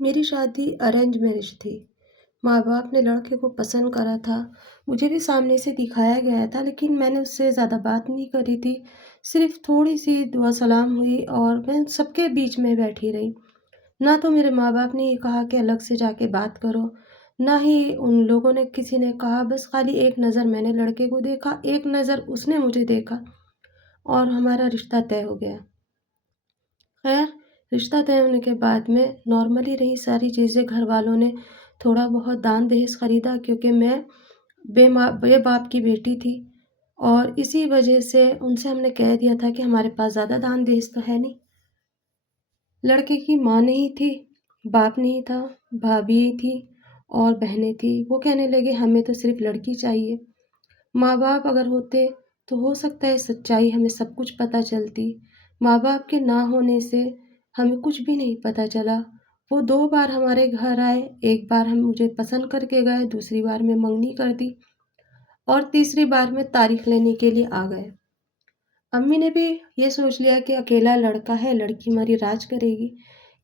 मेरी शादी arrange marriage थी। माँ-बाप ने लड़के को पसंद करा था। मुझे भी सामने से दिखाया गया था, लेकिन मैंने उससे ज़्यादा बात नहीं करी थी। सिर्फ़ थोड़ी-सी दुआ सलाम हुई और मैं सबके बीच में बैठी रही। ना तो मेरे माँ-बाप ने ये कहा कि अलग से जाके बात करो, ना ही उन लोगों ने किसी ने कहा। बस खाली एक नज़र मैंने लड़के को देखा, एक नज़र उसने मुझे देखा और हमारा रिश्ता तय हो गया। खैर, रिश्ता तय होने के बाद में नॉर्मली रही सारी चीज़ें। घरवालों ने थोड़ा बहुत दान-दहेज खरीदा, क्योंकि मैं बेबाप की बेटी थी और इसी वजह से उनसे हमने कह दिया था कि हमारे पास ज़्यादा दान-दहेज तो है नहीं। लड़के की माँ नहीं थी, बाप नहीं था, भाभी थी और बहनें थी। वो कहने लगे हमें तो सिर्फ़ लड़की चाहिए। माँ-बाप अगर होते तो हो सकता है सच्चाई हमें सब कुछ पता चलती। माँ-बाप के ना होने से हमें कुछ भी नहीं पता चला। वो 2 बार हमारे घर आए, एक बार हम मुझे पसंद करके गए, दूसरी बार में मंगनी कर दी और तीसरी बार में तारीख लेने के लिए आ गए। अम्मी ने भी ये सोच लिया कि अकेला लड़का है, लड़की हमारी राज करेगी,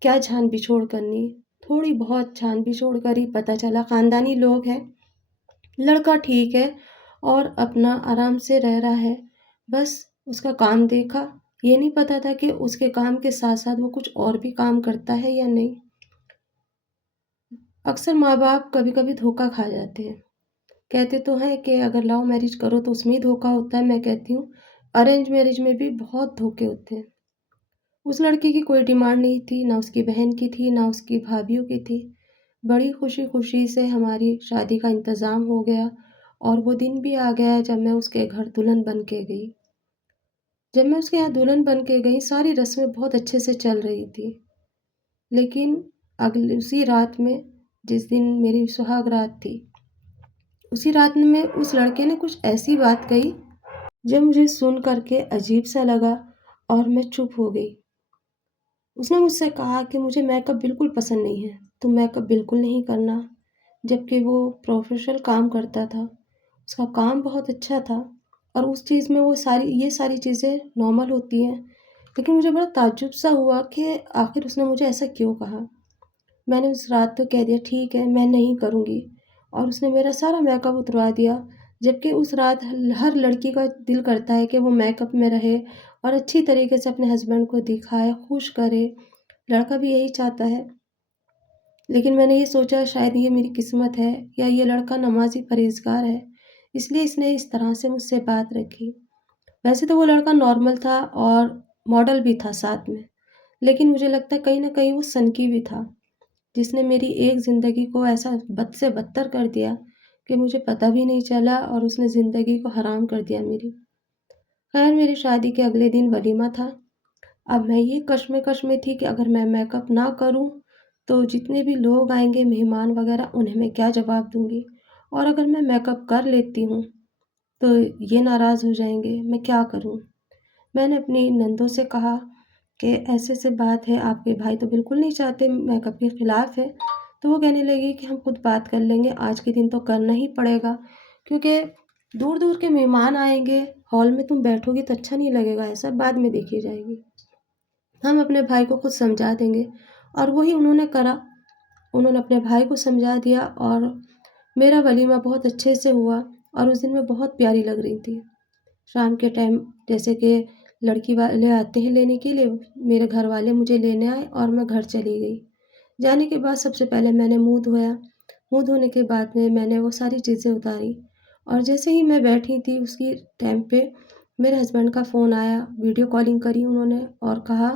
क्या छान-बिछोड़ करनी। थोड़ी बहुत छान-बिछोड़ करी, पता चला ख़ानदानी लोग हैं, लड़का ठीक है और अपना आराम से रह रहा है। बस उसका काम देखा, ये नहीं पता था कि उसके काम के साथ-साथ वो कुछ और भी काम करता है या नहीं। अक्सर माँ-बाप कभी-कभी धोखा खा जाते हैं। कहते तो हैं कि अगर लव मैरिज करो तो उसमें ही धोखा होता है। मैं कहती हूँ अरेंज मैरिज में भी बहुत धोखे होते हैं। उस लड़की की कोई डिमांड नहीं थी, ना उसकी बहन की थी, ना उसकी भाभीयों की थी। बड़ी खुशी-खुशी से हमारी शादी का इंतज़ाम हो गया और वो दिन भी आ गया जब मैं उसके घर दुल्हन बन के गई। जब मैं उसके यहाँ दुल्हन बन के गई, सारी रस्में बहुत अच्छे से चल रही थी। लेकिन उसी रात में, जिस दिन मेरी सुहाग रात थी, उसी रात में उस लड़के ने कुछ ऐसी बात कही जो मुझे सुन कर के अजीब-सा लगा और मैं चुप हो गई। उसने मुझसे कहा कि मुझे मेकअप बिल्कुल पसंद नहीं है, तुम मेकअप बिल्कुल नहीं करना। जबकि वो प्रोफ़ेशनल काम करता था, उसका काम बहुत अच्छा था और उस चीज़ में ये सारी चीज़ें नॉर्मल होती हैं। लेकिन मुझे बड़ा ताज्जुब-सा हुआ कि आखिर उसने मुझे ऐसा क्यों कहा? मैंने उस रात तो कह दिया ठीक है, मैं नहीं करूँगी और उसने मेरा सारा मेकअप उतरवा दिया। जबकि उस रात हर लड़की का दिल करता है कि वो मेकअप में रहे और अच्छी तरीके से अपने हस्बैंड को दिखाए, खुश करे। लड़का भी यही चाहता है। लेकिन मैंने ये सोचा शायद ये मेरी किस्मत है या ये लड़का नमाज़ी परहेज़गार है, इसलिए इसने इस तरह से मुझसे बात रखी। वैसे तो वो लड़का नॉर्मल था और मॉडल भी था साथ में, लेकिन मुझे लगता है कहीं न कहीं वो सनकी भी था, जिसने मेरी एक ज़िंदगी को ऐसा बद से बदतर कर दिया कि मुझे पता भी नहीं चला और उसने ज़िंदगी को हराम कर दिया मेरी। खैर, मेरी शादी के अगले दिन वलीमा था। अब मैं ये कशमकश में थी कि अगर मैं मेकअप ना करूँ, तो जितने भी लोग आएँगे मेहमान वग़ैरह उन्हें मैं क्या जवाब दूँगी? और अगर मैं मेकअप कर लेती हूँ, तो ये नाराज़ हो जाएँगे, मैं क्या करूँ? मैंने अपनी नंदों से कहा कि ऐसे-ऐसे बात है, आपके भाई तो बिल्कुल नहीं चाहते, मेकअप के खिलाफ़ है। तो वो कहने लगी कि हम खुद बात कर लेंगे, आज के दिन तो करना ही पड़ेगा, क्योंकि दूर-दूर के मेहमान आएँगे, हॉल में तुम बैठोगी तो अच्छा नहीं लगेगा, ऐसा बाद में देखी जाएगी। हम अपने भाई को खुद समझा देंगे और वही उन्होंने करा। उन्होंने अपने भाई को समझा दिया और मेरा वलीमा बहुत अच्छे से हुआ और उस दिन मैं बहुत प्यारी लग रही थी। शाम के टाइम जैसे कि लड़की वाले आते हैं लेने के लिए, मेरे घर वाले मुझे लेने आए और मैं घर चली गई। जाने के बाद सबसे पहले मैंने मुँह धोया। मुँह धोने के बाद में मैंने वो सारी चीज़ें उतारी और जैसे ही मैं बैठी थी उसी टाइम पे मेरे हस्बैंड का फ़ोन आया, वीडियो कॉलिंग करी उन्होंने और कहा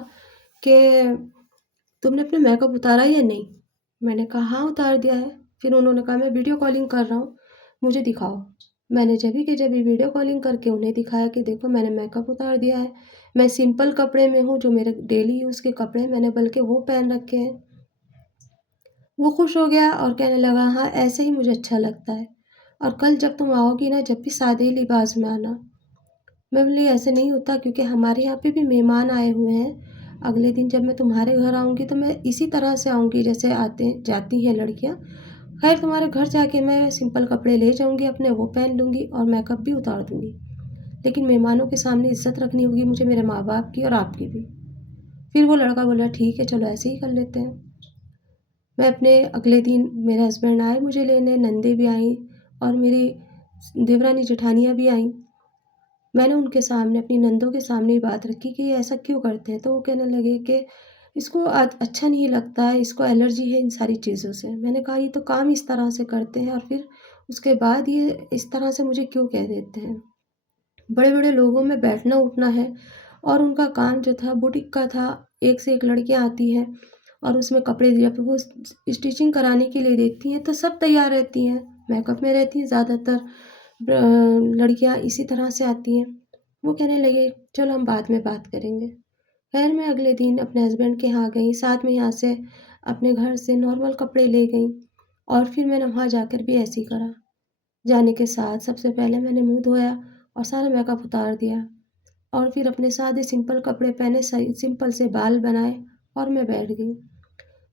कि तुमने अपना मेकअप उतारा या नहीं? मैंने कहा हाँ, उतार दिया है। फिर उन्होंने कहा मैं वीडियो कॉलिंग कर रहा हूँ, मुझे दिखाओ। मैंने जभी की जभी वीडियो कॉलिंग करके उन्हें दिखाया कि देखो मैंने मेकअप उतार दिया है। मैं सिंपल कपड़े में हूँ, जो मेरे डेली यूज़ के कपड़े हैं मैंने बल्कि वो पहन रखे हैं। वो खुश हो गया और कहने लगा हाँ, ऐसे ही मुझे अच्छा लगता है और कल जब तुम आओगी ना, जब भी सादे लिबास में आना। मैं बोली ऐसे नहीं होता, क्योंकि हमारे यहाँ पे भी मेहमान आए हुए हैं। अगले दिन जब मैं तुम्हारे घर आऊँगी तो मैं इसी तरह से आऊँगी जैसे आते जाती हैं लड़कियाँ। खैर, तुम्हारे घर जाके मैं सिंपल कपड़े ले जाऊँगी अपने, वो पहन लूँगी और मेकअप भी उतार दूँगी। लेकिन मेहमानों के सामने इज़्ज़त रखनी होगी मुझे, मेरे माँ-बाप की और आपकी भी। फिर वो लड़का बोला ठीक है, चलो ऐसे ही कर लेते हैं। मैं अपने अगले दिन मेरे हस्बैंड आए मुझे लेने, नंदें भी आईं और मेरी देवरानी जेठानियाँ भी आईं। मैंने उनके सामने अपनी नंदों के सामने ये बात रखी कि ये ऐसा क्यों करते हैं? तो वो कहने लगे कि इसको अच्छा नहीं लगता है, इसको एलर्जी है इन सारी चीज़ों से। मैंने कहा ये तो काम इस तरह से करते हैं और फिर उसके बाद ये इस तरह से मुझे क्यों कह देते हैं? बड़े-बड़े लोगों में बैठना-उठना है और उनका काम जो था बुटीक का था, एक से एक लड़कियाँ आती हैं और उसमें कपड़े जब वो स्टिचिंग कराने के लिए देती हैं, तो सब तैयार रहती हैं, मेकअप में रहती हैं ज़्यादातर लड़कियाँ इसी तरह से आती हैं। वो कहने लगे, "चलो हम बाद में बात करेंगे।" खैर मैं अगले दिन अपने हस्बैंड के यहाँ गई, साथ में यहाँ से अपने घर से नॉर्मल कपड़े ले गई और फिर मैंने वहाँ जाकर भी ऐसे ही करा। जाने के साथ सबसे पहले मैंने मुँह धोया और सारा मेकअप उतार दिया और फिर अपने सादे सिंपल कपड़े पहने, सही सिंपल से बाल बनाए और मैं बैठ गई।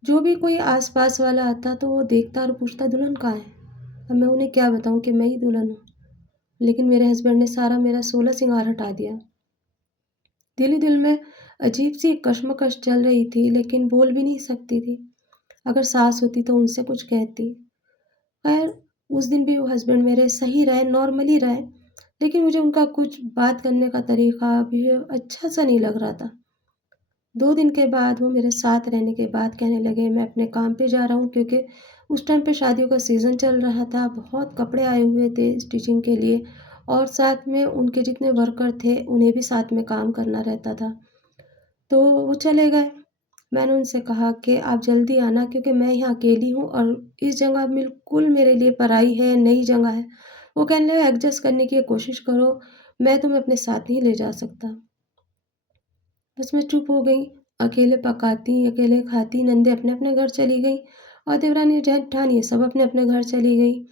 जो भी कोई आस-पास वाला आता तो वो देखता और पूछता दुल्हन कहाँ है? अब मैं उन्हें क्या बताऊँ कि मैं ही दुल्हन हूँ। लेकिन मेरे हस्बैंड ने सारा मेरा सोलह सिंगार हटा दिया। दिल ही दिल में अजीब-सी कश्मकश चल रही थी लेकिन बोल भी नहीं सकती थी। अगर सास होती तो उनसे कुछ कहती। खैर उस दिन भी वो हस्बैंड मेरे सही रहे, नॉर्मली रहे, लेकिन मुझे उनका कुछ बात करने का तरीका, बिहेव अच्छा-सा नहीं लग रहा था। 2 दिन के बाद वो मेरे साथ रहने के बाद कहने लगे मैं अपने काम पे जा रहा हूँ क्योंकि उस टाइम पे शादियों का सीज़न चल रहा था, बहुत कपड़े आए हुए थे स्टिचिंग के लिए और साथ में उनके जितने वर्कर थे, उन्हें भी साथ में काम करना रहता था। तो वो चले गए। मैंने उनसे कहा कि आप जल्दी आना क्योंकि मैं यहाँ अकेली हूँ और इस जगह बिल्कुल मेरे लिए पराई है, नई जगह है। वो कहने लगे एडजस्ट करने की कोशिश करो, मैं तुम्हें अपने साथ नहीं ले जा सकता। बस मैं चुप हो गई, अकेले पकाती, अकेले खाती, नंदें अपने-अपने घर चली गईं और देवरानी जेठानी सब अपने-अपने घर चली गई।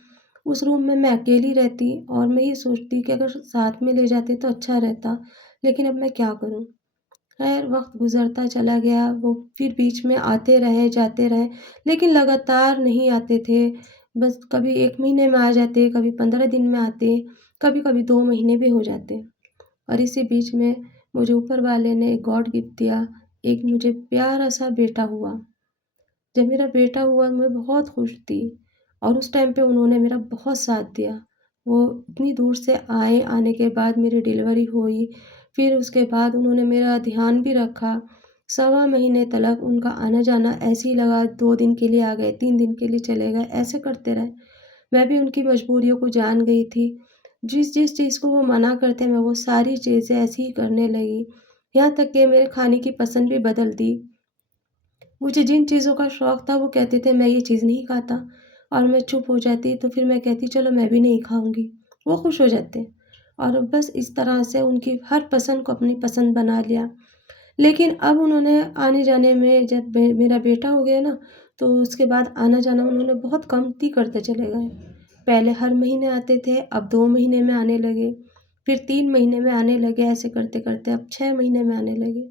उस रूम में मैं अकेली रहती और मैं ये सोचती कि अगर साथ में ले जाते तो अच्छा रहता, लेकिन अब मैं क्या करूँ? खैर वक़्त गुज़रता चला गया, वो फिर बीच में आते रहे, जाते रहे, लेकिन लगातार नहीं आते थे। बस कभी 1 महीने में आ जाते, कभी 15 दिन में आते, कभी-कभी 2 महीने भी हो जाते। और इसी बीच में मुझे ऊपर वाले ने एक गॉड गिफ्ट दिया, एक मुझे प्यारा-सा बेटा हुआ। जब मेरा बेटा हुआ मैं बहुत खुश थी और उस टाइम पे उन्होंने मेरा बहुत साथ दिया। वो इतनी दूर से आए, आने के बाद मेरी डिलीवरी हुई, फिर उसके बाद उन्होंने मेरा ध्यान भी रखा। सवा महीने तलक उनका आना-जाना ऐसे ही लगा 2 दिन के लिए आ गए, 3 दिन के लिए चले गए, ऐसे करते रहे। मैं भी उनकी मजबूरियों को जान गई थी। जिस-जिस चीज़ को वो मना करते मैं वो सारी चीज़ें ऐसे ही करने लगी। यहाँ तक कि मेरे खाने की पसंद भी बदल दी। मुझे जिन चीज़ों का शौक था वो कहते थे मैं ये चीज़ नहीं खाता और मैं चुप हो जाती तो फिर मैं कहती चलो मैं भी नहीं खाऊँगी। वो खुश हो जाते और बस इस तरह से उनकी हर पसंद को अपनी पसंद बना लिया। लेकिन अब उन्होंने आने-जाने में जब मेरा बेटा हो गया ना, तो उसके बाद आना-जाना उन्होंने बहुत कमती करते चले गए। पहले हर महीने आते थे, अब 2 महीने में आने लगे, फिर 3 महीने में आने लगे, ऐसे करते-करते अब 6 महीने में आने लगे।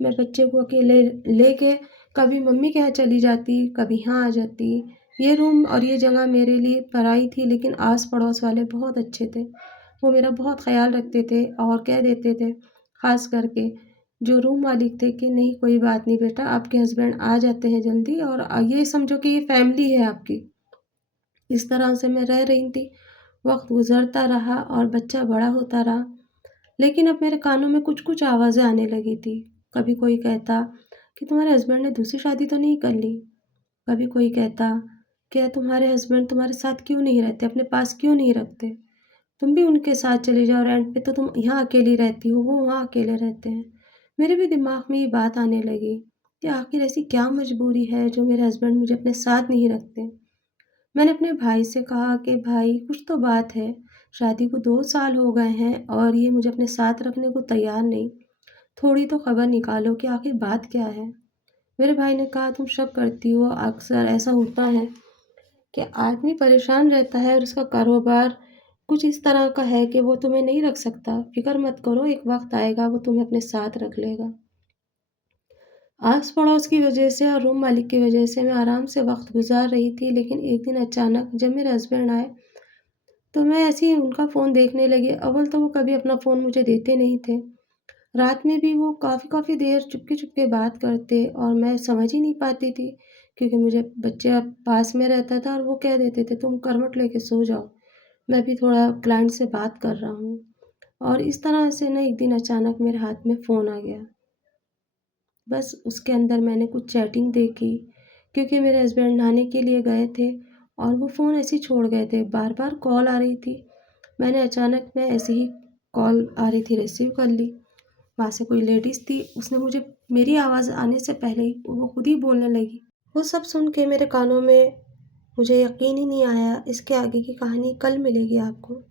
मैं बच्चे को अकेले लेके कभी मम्मी के यहाँ चली जाती, कभी यहाँ आ जाती। ये रूम और ये जगह मेरे लिए पराई थी लेकिन आस-पड़ोस वाले बहुत अच्छे थे। वो मेरा बहुत ख़्याल रखते थे और कह देते थे, ख़ास करके जो रूम मालिक थे कि नहीं कोई बात नहीं बेटा आपके हस्बैंड आ जाते हैं जल्दी और ये समझो कि ये फैमिली है आपकी। इस तरह से मैं रह रही थी। वक़्त गुज़रता रहा और बच्चा बड़ा होता रहा। लेकिन अब मेरे कानों में कुछ-कुछ आवाज़ें आने लगी थी। कभी कोई कहता कि तुम्हारे हस्बैंड ने दूसरी शादी तो नहीं कर ली? कभी कोई कहता क्या तुम्हारे हस्बैंड तुम्हारे साथ क्यों नहीं रहते, अपने पास क्यों नहीं रखते? तुम भी उनके साथ चली जाओ रेंट पे तो तुम यहाँ अकेली रहती हो, वो वहाँ अकेले रहते हैं। मेरे भी दिमाग में ये बात आने लगी कि आखिर ऐसी क्या मजबूरी है जो मेरे हस्बैंड मुझे अपने साथ नहीं रखते। मैंने अपने भाई से कहा कि भाई कुछ तो बात है, शादी को 2 साल हो गए हैं और ये मुझे अपने साथ रखने को तैयार नहीं। थोड़ी तो खबर निकालो कि आखिर बात क्या है? मेरे भाई ने कहा तुम शक करती हो, अक्सर ऐसा होता है कि आदमी परेशान रहता है और उसका कारोबार कुछ इस तरह का है कि वो तुम्हें नहीं रख सकता। फ़िक्र मत करो, एक वक़्त आएगा वो तुम्हें अपने साथ रख लेगा। आस-पड़ोस की वजह से और रूम मालिक की वजह से मैं आराम से वक़्त गुज़ार रही थी, लेकिन एक दिन अचानक जब मेरे हस्बैंड आए, तो मैं ऐसे ही उनका फ़ोन देखने लगी। अव्वल तो वो कभी अपना फ़ोन मुझे देते नहीं थे। रात में भी वो काफ़ी-काफ़ी देर चुपके-चुपके बात करते और मैं समझ ही नहीं पाती थी क्योंकि मुझे बच्चा पास में रहता था और वो कह देते थे तुम करवट लेके सो जाओ, मैं भी थोड़ा क्लाइंट से बात कर रहा हूँ। और इस तरह से ना एक दिन अचानक मेरे हाथ में फ़ोन आ गया। बस उसके अंदर मैंने कुछ चैटिंग देखी, क्योंकि मेरे हस्बैंड नहाने के लिए गए थे और वो फ़ोन ऐसे ही छोड़ गए थे। बार-बार कॉल आ रही थी। मैंने अचानक में ऐसे ही कॉल आ रही थी रिसीव कर ली। वहाँ से कोई लेडीज़ थी, उसने मुझे मेरी आवाज़ आने से पहले ही वो खुद ही बोलने लगी। वो सब सुन के मेरे कानों में मुझे यकीन ही नहीं आया। इसके आगे की कहानी कल मिलेगी आपको।